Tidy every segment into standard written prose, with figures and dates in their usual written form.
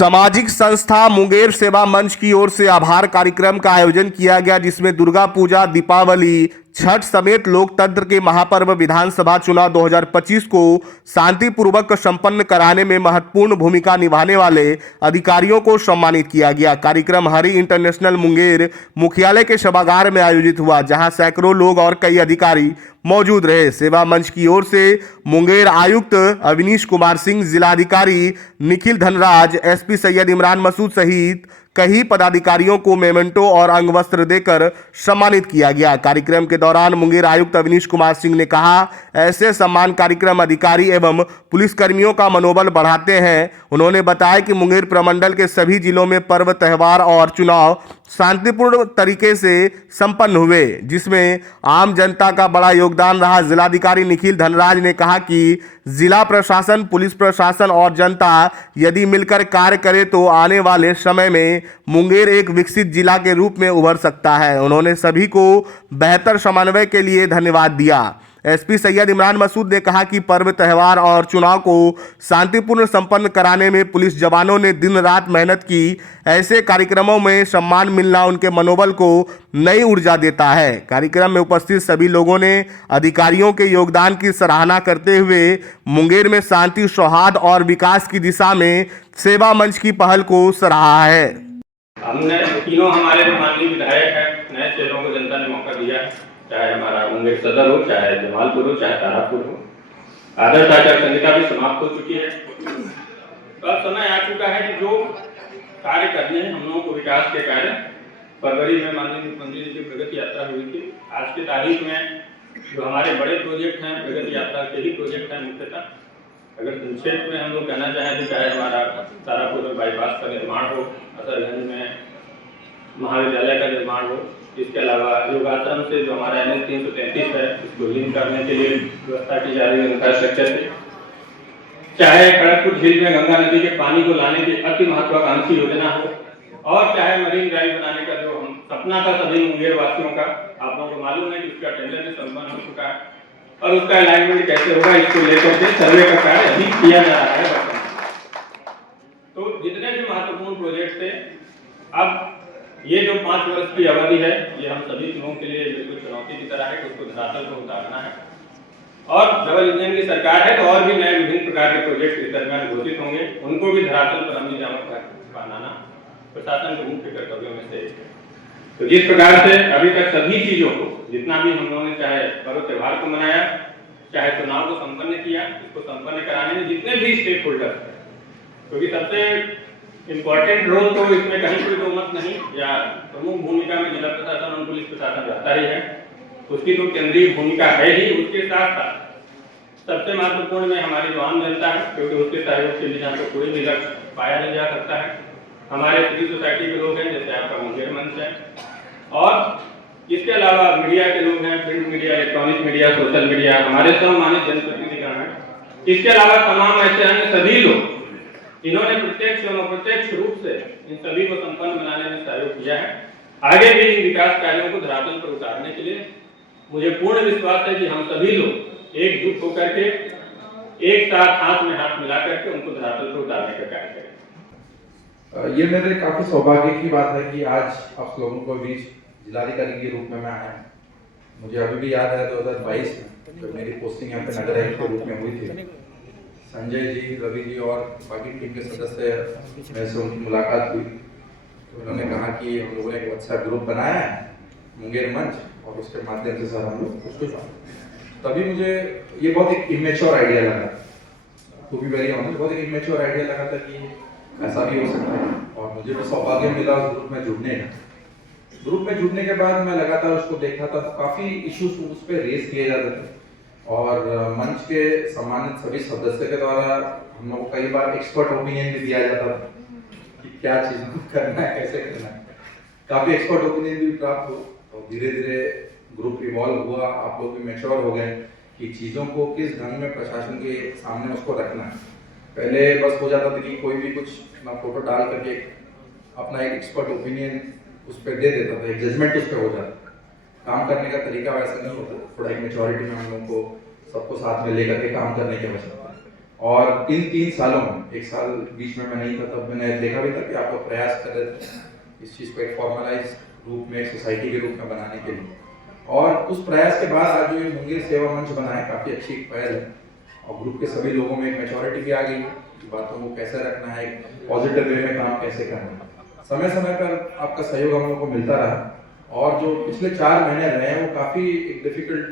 सामाजिक संस्था मुंगेर सेवा मंच की ओर से आभार कार्यक्रम का आयोजन किया गया, जिसमें दुर्गा पूजा, दीपावली, छठ समेत लोकतंत्र के महापर्व विधानसभा चुनाव 2025 को शांतिपूर्वक संपन्न कराने में महत्वपूर्ण भूमिका निभाने वाले अधिकारियों को सम्मानित किया गया। कार्यक्रम हरि इंटरनेशनल मुंगेर मुख्यालय के सभागार में आयोजित हुआ, जहां सैकड़ों लोग और कई अधिकारी मौजूद रहे। सेवा मंच की ओर से मुंगेर आयुक्त अवनीश कुमार सिंह, जिलाधिकारी निखिल धनराज, एसपी सैयद इमरान मसूद सहित कई पदाधिकारियों को मेमेंटो और अंग वस्त्र देकर सम्मानित किया गया। कार्यक्रम के दौरान मुंगेर आयुक्त अवनीश कुमार सिंह ने कहा, ऐसे सम्मान कार्यक्रम अधिकारी एवं पुलिसकर्मियों का मनोबल बढ़ाते हैं। उन्होंने बताया कि मुंगेर प्रमंडल के सभी जिलों में पर्व, त्योहार और चुनाव शांतिपूर्ण तरीके से संपन्न हुए, जिसमें आम जनता का बड़ा योगदान रहा। जिलाधिकारी निखिल धनराज ने कहा कि जिला प्रशासन, पुलिस प्रशासन और जनता यदि मिलकर कार्य करे तो आने वाले समय में मुंगेर एक विकसित जिला के रूप में उभर सकता है। उन्होंने सभी को बेहतर समन्वय के लिए धन्यवाद दिया। एसपी सैयद इमरान मसूद ने कहा कि पर्व, त्योहार और चुनाव को शांतिपूर्ण संपन्न कराने में पुलिस जवानों ने दिन रात मेहनत की। ऐसे कार्यक्रमों में सम्मान मिलना उनके मनोबल को नई ऊर्जा देता है। कार्यक्रम में उपस्थित सभी लोगों ने अधिकारियों के योगदान की सराहना करते हुए मुंगेर में शांति, सौहार्द और विकास की दिशा में सेवा मंच की पहल को सराहा है। हमने तीनों हमारे जो माननीय विधायक हैं, नए चेहरों को जनता ने मौका दिया, चाहे हमारा मुंगेर सदर हो, चाहे जमालपुर हो, चाहे तारापुर हो। आदर्श आचार संहिता भी समाप्त हो चुकी है। तो अब समय आ चुका है कि जो कार्य करने हैं हम लोगों को, विकास के कार्य, फरवरी में माननीय मुख्यमंत्री जी की प्रगति यात्रा हुई थी। आज की तारीख में जो हमारे बड़े प्रोजेक्ट हैं, प्रगति यात्रा के ही प्रोजेक्ट हैं मुख्यतः। अगर संक्षेप में हम लोग कहना चाहें तो चाहे हमारा तारापुर में बाईपास का निर्माण हो, असरगंज में महाविद्यालय का निर्माण हो, इसके अलावा योगाश्रम से जो हमारा NH 333 है उसको लीन करने के लिए व्यवस्था की जा रही है इंफ्रास्ट्रक्चर से, चाहे खड़गपुर झील में गंगा नदी के पानी को लाने की अति महत्वाकांक्षी योजना हो, और चाहे मरीन ड्राइव बनाने का जो हम सपना था सभी मुंगेर वासियों का, आप लोगों को मालूम है कि उसका टेंडर भी संपन्न हो चुका है और उसका अलाइनमेंट कैसे होगा इसको लेकर के सर्वे का कार्य अभी किया जा रहा है। तो जितने भी महत्वपूर्ण प्रोजेक्ट थे, अब ये जो 5 वर्ष की अवधि है, ये हम सभी लोगों के लिए बिल्कुल चुनौती की तरह है कि उसको धरातल पर उतारना है। और डबल इंजन की सरकार है तो और भी नए विभिन्न प्रकार के प्रोजेक्ट इस दरमियान घोषित होंगे, उनको भी धरातल पर अमली जामा बनाना प्रशासन के मुख्य कर्तव्यों में से एक है। तो जिस प्रकार से अभी तक सभी चीजों को, जितना भी हम लोगों ने चाहे पर्व त्योहार को मनाया, चाहे चुनाव को संपन्न किया, इसको संपन्न कराने में जितने भी स्टेक होल्डर है, क्योंकि सबसे इम्पोर्टेंट रोल तो इसमें कहीं कोई दो मत नहीं, या प्रमुख भूमिका में जिला प्रशासन और पुलिस प्रशासन रहता ही है, उसकी तो केंद्रीय भूमिका है ही। उसके साथ साथ सबसे महत्वपूर्ण में हमारी जो आम जनता है, क्योंकि उसके सहयोग के बिना तो कोई भी लक्ष्य पाया नहीं जा सकता है। हमारे सिविल सोसाइटी के लोग हैं, जैसे आपका मुंगेर मंच है, और इसके अलावा मीडिया के लोग हैं, print media, electronic media, social media, हमारे सम्मानित जनप्रतिनिधिगण हैं। इसके अलावा तमाम ऐसे अन्य सभी लोग, इन्होंने प्रत्यक्ष एवं अप्रत्यक्ष रूप से इन सभी को संपन्न बनाने में सहयोग किया है। आगे भी इन विकास कार्यों को धरातल पर उतारने के लिए मुझे पूर्ण विश्वास है कि हम सभी लोग एकजुट होकर के एक साथ हाथ में हाथ मिला करके उनको धरातल पर उतारने का कार्य करें। ये मेरे काफी सौभाग्य की बात है कि आज आप लोगों को बीच जिलाधिकारी के रूप में मैं आया। मुझे अभी भी याद है 2022 में जब मेरी पोस्टिंग यहाँ पे नगर आयुक्त के रूप में हुई थी, संजय जी, रवि जी और बाकी टीम के सदस्य मेरे से उनकी मुलाकात हुई। तो उन्होंने कहा कि हम लोगों ने एक अच्छा ग्रुप बनाया है मुंगेर मंच, और उसके माध्यम से सर हम लोग कुछ तभी मुझे ये बहुत एक इमेच्योर आइडिया लगा, टू बी वेरी ऑनेस्ट, बहुत एक इमेच्योर आइडिया लगा था कि ऐसा भी हो सकता है। और मुझे भी सौभाग्य मिला उस ग्रुप में जुड़ने का। ग्रुप में जुड़ने के बाद मैं लगातार उसको देखा था, तो काफी इश्यूज उस पर रेज किए जाते थे, और मंच के सम्मानित सभी सदस्य के द्वारा हम लोग को कई बार एक्सपर्ट ओपिनियन भी दिया जाता था कि क्या चीज करना है, कैसे करना है। काफी एक्सपर्ट ओपिनियन भी प्राप्त हो, तो धीरे धीरे ग्रुप इवॉल्व हुआ, आप लोग भी मैच्योर हो गए कि चीजों को किस ढंग में प्रशासन के सामने उसको रखना है। पहले बस हो जाता था कि कोई भी कुछ ना फोटो डाल करके अपना एक एक्सपर्ट ओपिनियन उस पर दे देता था, एक जजमेंट उस पर हो जाता। काम करने का तरीका वैसा नहीं होता, थोड़ा एक मेच्योरिटी में हम लोगों को सबको साथ में लेकर के काम करने की आवश्यकता है। और इन 3 सालों में, 1 साल बीच में मैं नहीं था, तब मैंने देखा भी था कि आप लोग प्रयास कर रहे थे इस चीज़ को एक फॉर्मलाइज रूप में, एक सोसाइटी के रूप में बनाने के लिए। और उस प्रयास के बाद आज जो ये मुंगेर सेवा मंच बना है, काफ़ी अच्छी एक पहल है और ग्रुप के सभी लोगों में एक मैच्योरिटी भी आ गई है कि बातों को कैसे रखना है, एक पॉजिटिव वे में काम कैसे करना है। समय समय पर आपका सहयोग हम लोग को मिलता रहा और जो पिछले 4 महीने रहे हैं वो काफ़ी एक डिफिकल्ट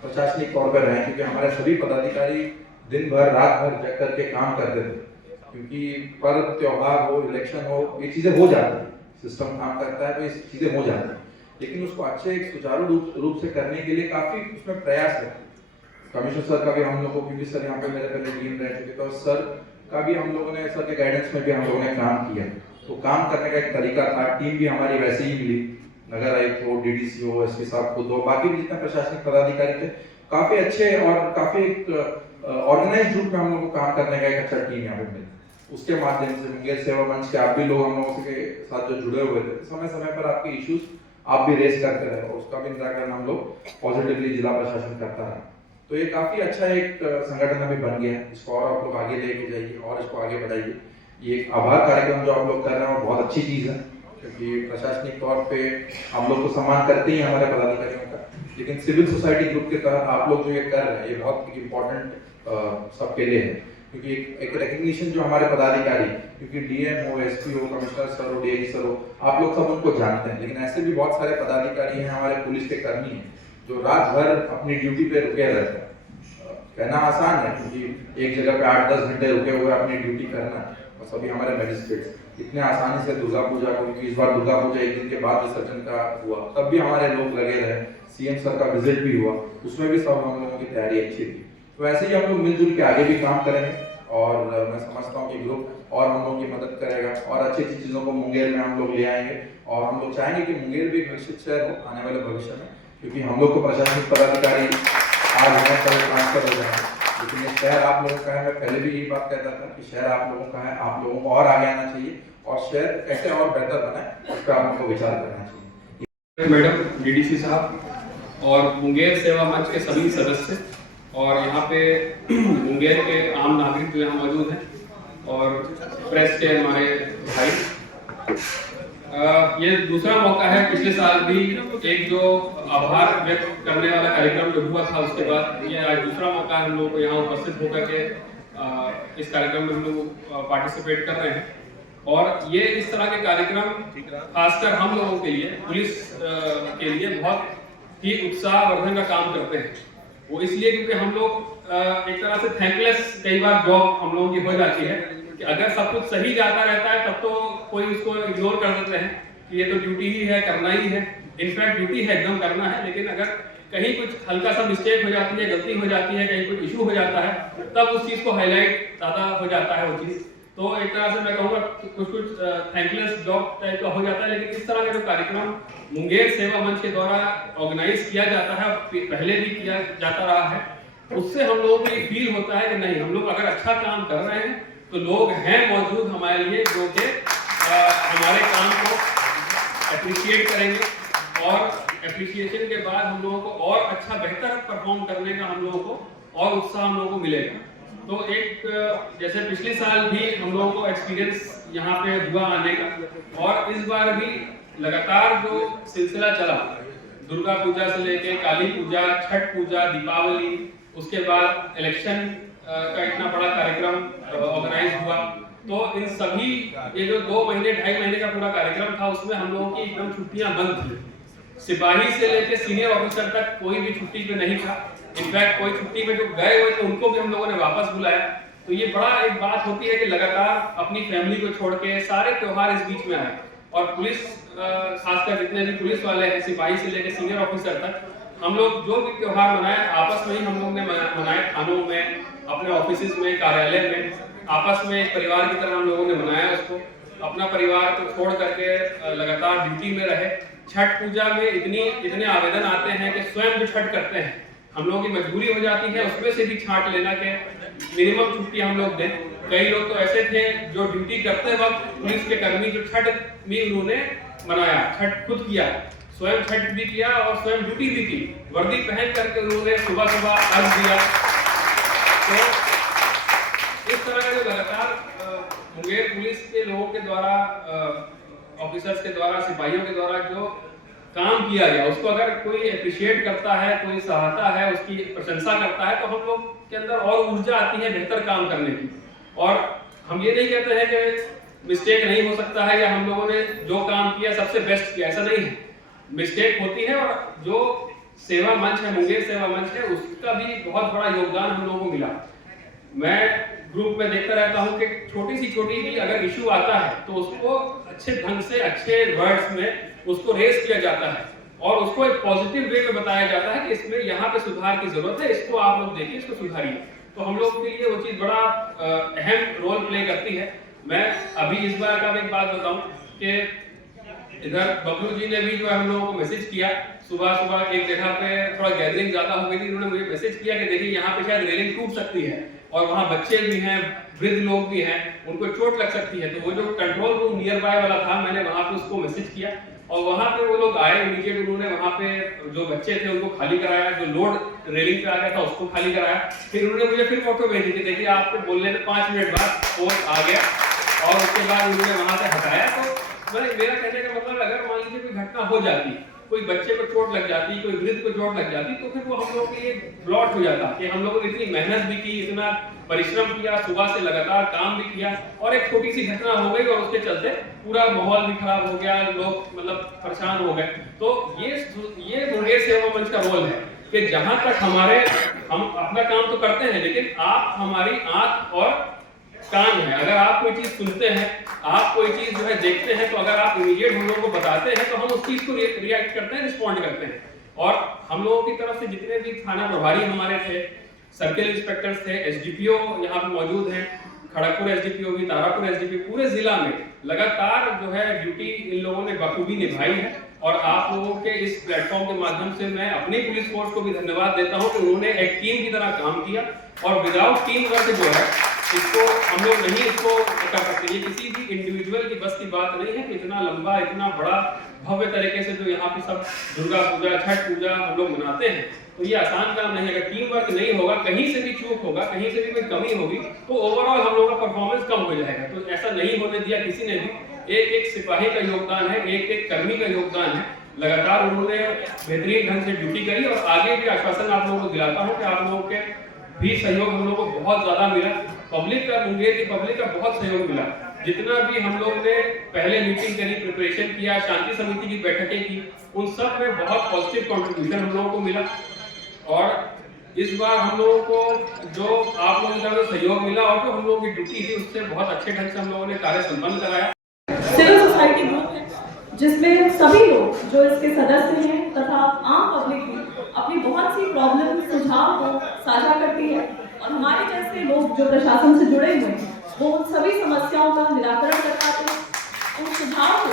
प्रशासनिक तौर पर रहे, क्योंकि हमारे सभी पदाधिकारी दिन भर रात भर जग करके काम करते थे, क्योंकि पर्व त्योहार हो, इलेक्शन हो, ये चीज़ें हो जाती है, सिस्टम काम करता है तो ये चीज़ें हो जाती हैं, लेकिन उसको अच्छे एक सुचारू रूप से करने के लिए काफ़ी उसमें प्रयास है। कमिश्नर सर का भी हम लोग को, क्योंकि सर यहाँ पे मेरे पहले टीम रह चुके थे और सर का भी हम लोगों ने, सर के गाइडेंस में भी हम लोगों ने काम किया, तो काम करने का एक तरीका था। टीम भी हमारी वैसे ही मिली, नगर आयुक्त हो, डीडीसी हो, एसपी साहब खुद हो, बाकी भी जितने प्रशासनिक पदाधिकारी थे, काफ़ी अच्छे और काफ़ी ऑर्गेनाइज रूप में हम लोग को काम करने का एक अच्छा टीम यहाँ पे मिला। उसके माध्यम से मुंगेर सेवा मंच के आप भी लोग हम लोगों के साथ जो जुड़े हुए थे, समय समय पर आपके इश्यूज आप भी रेस करते रहे और उसका भी निराकरण हम लोग पॉजिटिवली जिला प्रशासन करता रहा। तो ये काफ़ी अच्छा एक संगठन अभी बन गया है, इसको और आप लोग आगे लेके जाइए और इसको आगे बढ़ाइए। ये एक आभार कार्यक्रम जो आप लोग कर रहे हैं बहुत अच्छी चीज़ है, क्योंकि प्रशासनिक तौर पे हम लोग को सम्मान करते ही हमारे पदाधिकारियों का, लेकिन सिविल सोसाइटी ग्रुप के तहत आप लोग जो ये कर रहे हैं ये बहुत इम्पोर्टेंट सबके लिए है, क्योंकि एक रिकग्निशन जो हमारे पदाधिकारी, क्योंकि डीएम हो, एसपी हो, कमिश्नर सर हो, डीआईजी सर हो, आप लोग सब उनको जानते हैं, लेकिन ऐसे भी बहुत सारे पदाधिकारी हैं, हमारे पुलिस के कर्मी हैं जो रात भर अपनी ड्यूटी पे रुके रहते हैं। कहना आसान है, क्योंकि एक जगह पे 8-10 घंटे रुके हुए अपनी ड्यूटी करना, और सभी हमारे मजिस्ट्रेट इतने आसानी से दुर्गा पूजा को, क्योंकि इस बार दुर्गा पूजा एक दिन के बाद विसर्जन का हुआ, तब भी हमारे लोग लगे रहे, सीएम सर का विजिट भी हुआ, उसमें भी सब हम लोगों की तैयारी अच्छी थी। तो ऐसे ही हम लोग मिलजुल के आगे भी काम करेंगे और मैं समझता हूँ कि ग्रुप और हम लोगों की मदद करेगा और अच्छी अच्छी चीज़ों को मुंगेर में हम लोग ले आएंगे और हम लोग चाहेंगे कि मुंगेर भी एक विकसित शहर हो आने वाले भविष्य में, क्योंकि हम लोग को प्रशासनिक पदाधिकारी आज हमारे सारे ट्रांसफर हो जाए, लेकिन ये शहर आप लोगों का है। मैं पहले भी यही बात कहता था कि शहर आप लोगों का है, आप लोगों को और आगे आना चाहिए और शहर कैसे और बेहतर बने उस पर आप लोगों को विचार करना चाहिए। मैडम, डीडीसी साहब और मुंगेर सेवा मंच के सभी सदस्य और यहाँ पे मुंगेर के आम नागरिक जो यहाँ मौजूद हैं और प्रेस के हमारे भाई, ये दूसरा मौका है। पिछले साल भी एक जो आभार व्यक्त करने वाला कार्यक्रम जो हुआ था, उसके बाद ये आज दूसरा मौका है हम लोगों को यहाँ उपस्थित होकर के इस कार्यक्रम में हम लोग पार्टिसिपेट कर रहे हैं। और ये इस तरह के कार्यक्रम खासकर हम लोगों के लिए, पुलिस के लिए बहुत ही उत्साहवर्धन का काम करते हैं। वो इसलिए क्योंकि हम लोग एक तरह से थैंकलेस कई बार जॉब हम लोगों की हो जाती है कि अगर सब कुछ सही जाता रहता है तब तो कोई उसको इग्नोर कर देते हैं कि ये तो ड्यूटी ही है, करना ही है। इनफैक्ट ड्यूटी है, एकदम करना है, लेकिन अगर कहीं कुछ हल्का सा मिस्टेक हो जाती है, गलती हो जाती है, कहीं कुछ इशू हो जाता है, तब उस चीज को हाईलाइट ज्यादा हो जाता है वो चीज। तो एक तरह से मैं कहूँगा कुछ थैंकलेस जॉब टाइप का हो जाता है। लेकिन इस तरह का जो कार्यक्रम मुंगेर सेवा मंच के द्वारा ऑर्गेनाइज किया जाता है, पहले भी किया जाता रहा है, उससे हम लोगों को ये फील होता है कि नहीं, हम लोग अगर अच्छा काम कर रहे हैं तो लोग हैं मौजूद हमारे लिए जो कि हमारे काम को अप्रिशिएट करेंगे और एप्रिसिएशन के बाद हम लोगों को और अच्छा बेहतर परफॉर्म करने का हम लोगों को और उत्साह हम लोगों को मिलेगा। तो एक जैसे पिछले साल भी हम लोगों को एक्सपीरियंस यहाँ पे हुआ आने का, और इस बार भी लगातार जो सिलसिला चला, दुर्गा पूजा से लेके काली पूजा, छठ पूजा, दीपावली, उसके बाद इलेक्शन का इतना बड़ा कार्यक्रम ऑर्गेनाइज हुआ, तो इन सभी ये जो 2 महीने 2.5 महीने का पूरा कार्यक्रम था, उसमें हम लोगों की एकदम छुट्टियां बंद थी। सिपाही से लेके सीनियर ऑफिसर तक कोई भी छुट्टी पे नहीं था। इनफैक्ट कोई छुट्टी में जो गए हुए थे उनको भी हम लोगों ने वापस बुलाया। तो ये बड़ा एक बात होती है कि लगातार अपनी फैमिली को छोड़ के सारे त्योहार इस बीच में आए, और पुलिस खासकर जितने भी पुलिस वाले हैं, सिपाही से लेकर सीनियर ऑफिसर तक, हम लोग जो भी त्योहार मनाए आपस में ही हम लोग ने मनाए, थानों में, अपने ऑफिस में, कार्यालय में, आपस में एक परिवार की तरह हम लोगों ने मनाया उसको। अपना परिवार को छोड़ करके लगातार ड्यूटी में रहे। छठ पूजा में इतने आवेदन आते हैं कि स्वयं जो छठ करते हैं, हम लोगों की मजबूरी हो जाती है उसमें से भी छांट लेना के मिनिमम छुट्टी हम लोग दें। कई लोग तो ऐसे थे जो ड्यूटी करते वक्त पुलिस के कर्मी जो छठ में उन्होंने मनाया, छठ खुद किया, स्वयं छठ भी किया और स्वयं ड्यूटी भी की, वर्दी पहन करके उन्होंने सुबह सुबह अर्घ दिया। तो मुंगेर पुलिस के लोगों के द्वारा, ऑफिसर्स के द्वारा, सिपाहियों के द्वारा जो काम किया गया उसको अगर कोई अप्रिशिएट करता है, कोई सराहता है, उसकी प्रशंसा करता है, तो हम लोग के अंदर और ऊर्जा आती है बेहतर काम करने की। और हम ये नहीं कहते हैं कि मिस्टेक नहीं हो सकता है या हम लोगों ने जो काम किया सबसे बेस्ट किया, ऐसा नहीं है। मिस्टेक होती है और जो सेवा मंच है, मुंगेर सेवा मंच है, उसका भी बहुत बड़ा योगदान हम लोगों को मिला। मैं ग्रुप में देखता रहता हूं कि छोटी भी अगर इशू आता है तो उसको अच्छे ढंग से, अच्छे वर्ड्स में उसको रेस किया जाता है और उसको एक पॉजिटिव वे में बताया जाता है कि इसमें यहाँ पे सुधार की जरूरत है, इसको आप लोग देखिए, इसको सुधारिए। तो हम लोग के लिए वो चीज बड़ा अहम रोल प्ले करती है। मैं अभी इस बार का एक बात बताऊं कि इधर बबलू जी ने भी जो है हम लोगों को मैसेज किया, सुबह एक जगह पे थोड़ा गैदरिंग ज्यादा हो गई थी, उन्होंने मुझे मैसेज किया कि देखिए यहाँ पे शायद रेलिंग टूट सकती है और वहाँ बच्चे भी हैं, वृद्ध लोग भी हैं, उनको चोट लग सकती है। तो वो जो कंट्रोल रूम नियर बाय वाला था, मैंने वहाँ पे उसको मैसेज किया और वहाँ पे वो लोग आए, इमीडिएट उन्होंने वहाँ पे जो बच्चे थे उनको खाली कराया, जो लोड रेलिंग पे आ गया था उसको खाली कराया। फिर उन्होंने मुझे फिर फोटो भेजी कि देखिए आपके बोलने के 5 मिनट बाद फोर्स आ गया और उसके बाद उन्होंने वहाँ से हटाया। तो मेरा कहने का मतलब, अगर मान लीजिए कोई घटना हो जाती, कोई बच्चे को चोट लग जाती, कोई वृद्ध को चोट लग जाती, तो फिर वो हम लोग के लिए ब्लॉट हो जाता कि हम लोगों ने इतनी मेहनत भी की, इतना परिश्रम किया, सुबह से लगातार काम भी किया और एक छोटी सी घटना हो गई और उसके चलते पूरा माहौल भी खराब हो गया, लोग मतलब परेशान हो गए। तो ये मुंगेर सेवा मंच का रोल है कि जहां तक हम अपना काम तो करते हैं, लेकिन आप हमारी आंख और कान है। अगर आप कोई चीज सुनते हैं, आप कोई चीज जो है देखते हैं, तो अगर आप इमीडिएट हम लोगों को बताते हैं तो हम उस चीज को रिएक्ट करते हैं, रिस्पॉन्ड करते हैं। और हम लोगों की तरफ से जितने भी थाना प्रभारी हमारे थे, सर्किल इंस्पेक्टर्स थे, एसडीपीओ यहाँ पे मौजूद हैं, खड़गपुर एसडीपीओ भी, तारापुर एसडीपीओ, पूरे जिला में लगातार जो है ड्यूटी इन लोगों ने बखूबी निभाई है। और आप लोगों के इस प्लेटफॉर्म के माध्यम से मैं अपनी पुलिस फोर्स को भी धन्यवाद देता हूं कि उन्होंने एक टीम की तरह काम किया और विदाउट टीम वर्क जो है इसको हम लोग नहीं इसको कर सकते। ये किसी भी इंडिविजुअल की बस की बात नहीं है कि इतना लंबा, इतना बड़ा भव्य तरीके से जो यहाँ पे सब दुर्गा पूजा, छठ पूजा हम लोग मनाते हैं, तो ये आसान काम नहीं है। अगर टीम वर्क नहीं होगा, कहीं से भी चूक होगा, कहीं से भी कोई कमी होगी, तो ओवरऑल हम लोगों का परफॉर्मेंस कम हो जाएगा। तो ऐसा नहीं होने दिया किसी ने भी। एक सिपाही का योगदान है, एक कर्मी का योगदान है। लगातार उन्होंने बेहतरीन ढंग से ड्यूटी करी और आगे भी आश्वासन आप लोगों को दिलाता हूँ कि आप लोगों के भी सहयोग हम लोगों को बहुत ज्यादा मिला। पब्लिक का, मुंगेर की पब्लिक का बहुत सहयोग मिला। जितना भी हम लोग ने पहले मीटिंग करी, प्रिपरेशन किया, शांति समिति की बैठकें की, उन सब में बहुत पॉजिटिव कंट्रीब्यूशन हम लोगों को मिला। और इस बार हम लोगों को जो आप लोगों का सहयोग मिला और जो हम लोगों की ड्यूटी थी, उससे बहुत अच्छे ढंग से हम लोगों ने कार्य संपन्न कराया। सिविल सोसाइटी ग्रुप है जिसमें सभी लोग जो इसके सदस्य हैं तथा आम पब्लिक भी अपनी बहुत सी प्रॉब्लम, सुझाव को साझा करती है और हमारे जैसे लोग जो प्रशासन से जुड़े हुए हैं वो उन सभी समस्याओं का निराकरण कर पाते हैं, उन सुझाव को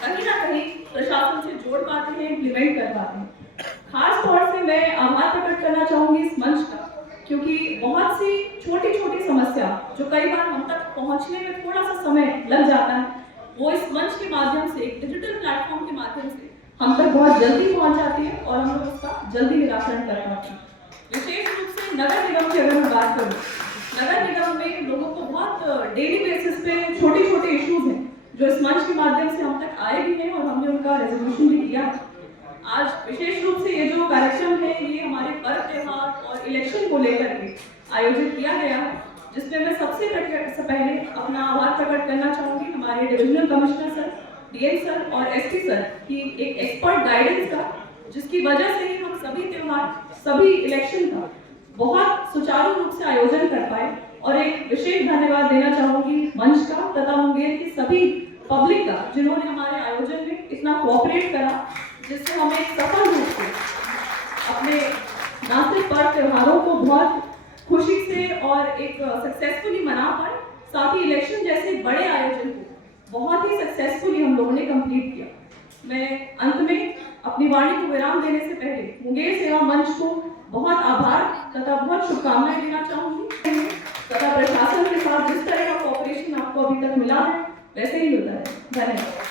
कहीं ना कहीं प्रशासन से जोड़ पाते हैं, इम्प्लीमेंट कर पाते हैं। खास तौर से मैं आभार प्रकट करना चाहूंगी इस मंच का, क्योंकि बहुत सी छोटी समस्या जो कई बार हम तक पहुंचने में थोड़ा सा समय लग जाता है, वो इस मंच के माध्यम से, एक डिजिटल प्लेटफॉर्म के माध्यम से हम तक बहुत जल्दी पहुंच जाती है और हम लोग उसका जल्दी निराकरण कर पाते हैं। विशेष रूप से नगर निगम की अगर मैं बात करूँ, नगर निगम में लोगों को बहुत डेली बेसिस पे छोटे इश्यूज हैं जो इस मंच के माध्यम से हम तक आए भी हैं और हमने उनका रेजोल्यूशन भी किया। आज विशेष रूप से ये जो कार्यक्रम है, ये हमारे पर्व त्योहार और इलेक्शन को लेकर के आयोजित किया गया है, जिसमें मैं सबसे पहले अपना आभार प्रकट करना चाहूंगी हमारे divisional commissioner sir, DM sir और एसपी सर की एक एक्सपर्ट गाइडेंस का, जिसकी वजह से ही हम सभी त्योहार, सभी इलेक्शन का बहुत सुचारू रूप से आयोजन कर पाए। और एक विशेष धन्यवाद देना चाहूंगी मंच का तथा मुंगेर की सभी पब्लिक का, जिन्होंने हमारे आयोजन में इतना कोऑपरेट करा, जिससे हम एक सफल रूप से अपने ना सिर्फ पर्व त्योहारों को बहुत खुशी से और एक सक्सेसफुली मना पाए, साथ ही इलेक्शन जैसे बड़े आयोजन को बहुत ही सक्सेसफुली हम लोगों ने कंप्लीट किया। मैं अंत में अपनी वाणी को विराम देने से पहले मुंगेर सेवा मंच को बहुत आभार तथा बहुत शुभकामनाएं देना चाहूंगी तथा प्रशासन के साथ जिस तरह का कोऑपरेशन आपको अभी तक मिला है वैसे ही होता है। धन्यवाद।